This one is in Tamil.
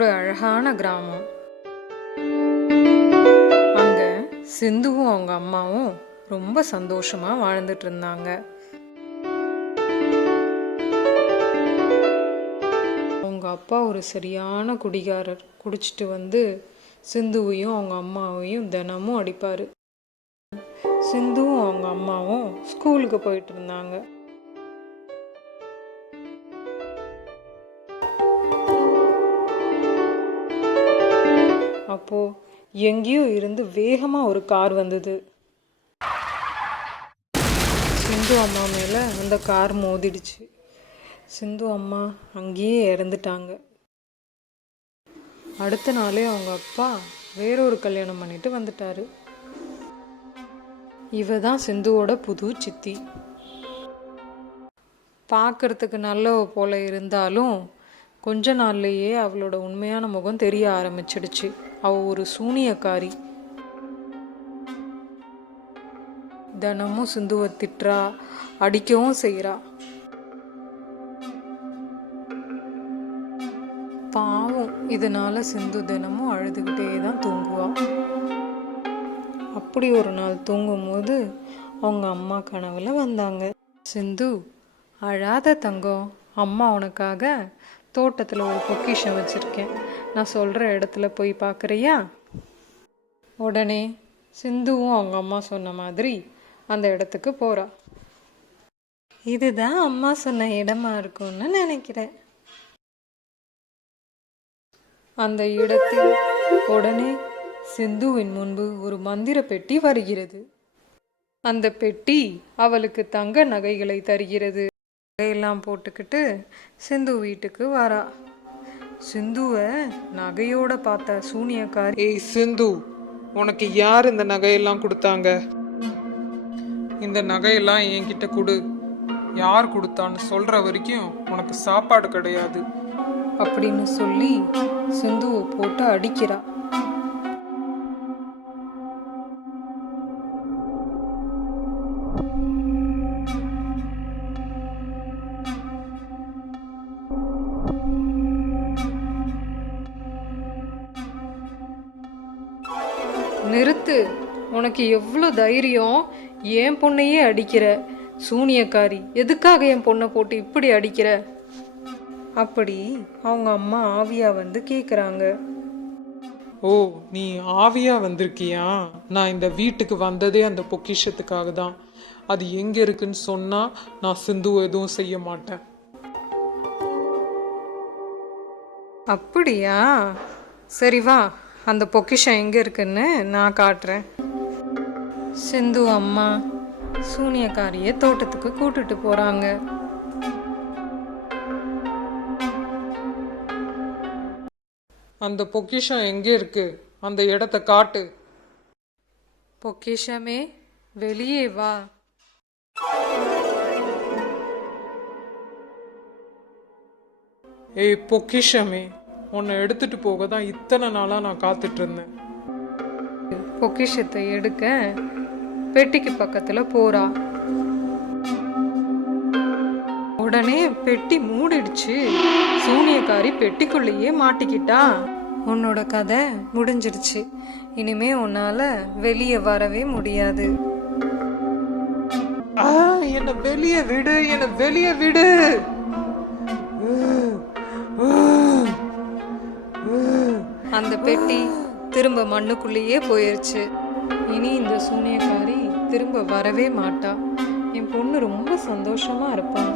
ஒரு அழகான கிராமம். அங்க சிந்துவும் அவங்க அம்மாவும் ரொம்ப சந்தோஷமா வாழ்ந்துட்டு இருந்தாங்க. அவங்க அப்பா ஒரு சரியான குடிகாரர். குடிச்சிட்டு வந்து சிந்துவையும் அவங்க அம்மாவையும் தினமும் அடிப்பாரு. சிந்துவும் அவங்க அம்மாவும் ஸ்கூலுக்கு போயிட்டு இருந்தாங்க. அப்போ எங்கேயோ இருந்து வேகமா ஒரு கார் வந்தது. சிந்து அம்மா மேல அந்த கார் மோதிடுச்சு. சிந்து அம்மா அங்கேயே இறந்துட்டாங்க. அடுத்த நாளே அவங்க அப்பா வேறொரு கல்யாணம் பண்ணிட்டு வந்துட்டாரு. இவ தான் சிந்துவோட புது சித்தி. பார்க்கறதுக்கு நல்லவ போல இருந்தாலும் கொஞ்ச நாள்லயே அவளோட உண்மையான முகம் தெரிய ஆரம்பிச்சிடுச்சு. அவ ஒரு சூனியக்காரி. தினமும் சிந்துவை திட்டுறா, அடிக்கவும் செய்யறா. பாவம், இதனால சிந்து தினமும் அழுதுகிட்டே தான் தூங்குவா. அப்படி ஒரு நாள் தூங்கும்போது அவங்க அம்மா கனவுல வந்தாங்க. சிந்து, அழாத தங்கம், அம்மா உனக்காக தோட்டத்தில் ஒரு பொக்கிஷம் வச்சுருக்கேன். நான் சொல்கிற இடத்துல போய் பார்க்குறியா? உடனே சிந்துவும் அவங்க அம்மா சொன்ன மாதிரி அந்த இடத்துக்கு போகிறா. இதுதான் அம்மா சொன்ன இடமா இருக்கும்னு நினைக்கிறேன். அந்த இடத்தில் உடனே சிந்துவின் முன்பு ஒரு மந்திர பெட்டி வருகிறது. அந்த பெட்டி அவளுக்கு தங்க நகைகளை தருகிறது. நகையெல்லாம் போட்டுக்கிட்டு சிந்து வீட்டுக்கு வரா. சிந்துவை நகையோட பார்த்த சூனியக்காரி, ஏய் சிந்து, உனக்கு யார் இந்த நகையெல்லாம் கொடுத்தாங்க? இந்த நகையெல்லாம் என்கிட்ட கொடு. யார் கொடுத்தான்னு சொல்ற வரைக்கும் உனக்கு சாப்பாடு கிடையாது அப்படின்னு சொல்லி சிந்துவை போட்டு அடிக்கிறா. நிறுத்து, உனக்கு எவ்வளோ தைரியம்? என் பொண்ணையே அடிக்கிற சூனியக்காரி, எதுக்காக என் பொண்ணை போட்டு இப்படி அடிக்கிற? அப்படி அவங்க அம்மா ஆவியா வந்து கேக்குறாங்க. ஓ, நீ ஆவியா வந்திருக்கியா? நான் இந்த வீட்டுக்கு வந்ததே அந்த பொக்கிஷத்துக்காக தான். அது எங்க இருக்குன்னு சொன்னா நான் சிந்து எதுவும் செய்ய மாட்டேன். அப்படியா? சரி வா, அந்த பொக்கிஷம் எங்க இருக்குன்னு நான் காட்டுறேன். சிந்து அம்மா சூனியக்காரிய தோட்டத்துக்கு கூட்டிட்டு போறாங்க. அந்த பொக்கிஷம் எங்க இருக்கு? அந்த இடத்த காட்டு. பொக்கிஷமே, வெளியே வா. ஏய் பொக்கிஷமே, உன்னை எடுத்துட்டு போக தான் இத்தனை நாளா நான் காத்துட்டு இருந்தேன். பொக்கிஷத்தை எடுக்க பெட்டிக்கு பக்கத்துல போறா. உடனே பெட்டி மூடிடுச்சு. சூனியக்காரி பெட்டிக்குள்ளேயே மாட்டிக்கிட்டா. உன்னோட கதை முடிஞ்சிடுச்சு. இனிமே உன்னால வெளியே வரவே முடியாது. என்ன வெளியே விடு, என்ன வெளியே விடு. அந்த பெட்டி திரும்ப மண்ணுக்குள்ளேயே போயிருச்சு. இனி இந்த சூனியக்காரி திரும்ப வரவே மாட்டா. என் பொண்ணு ரொம்ப சந்தோஷமா இருப்பான்.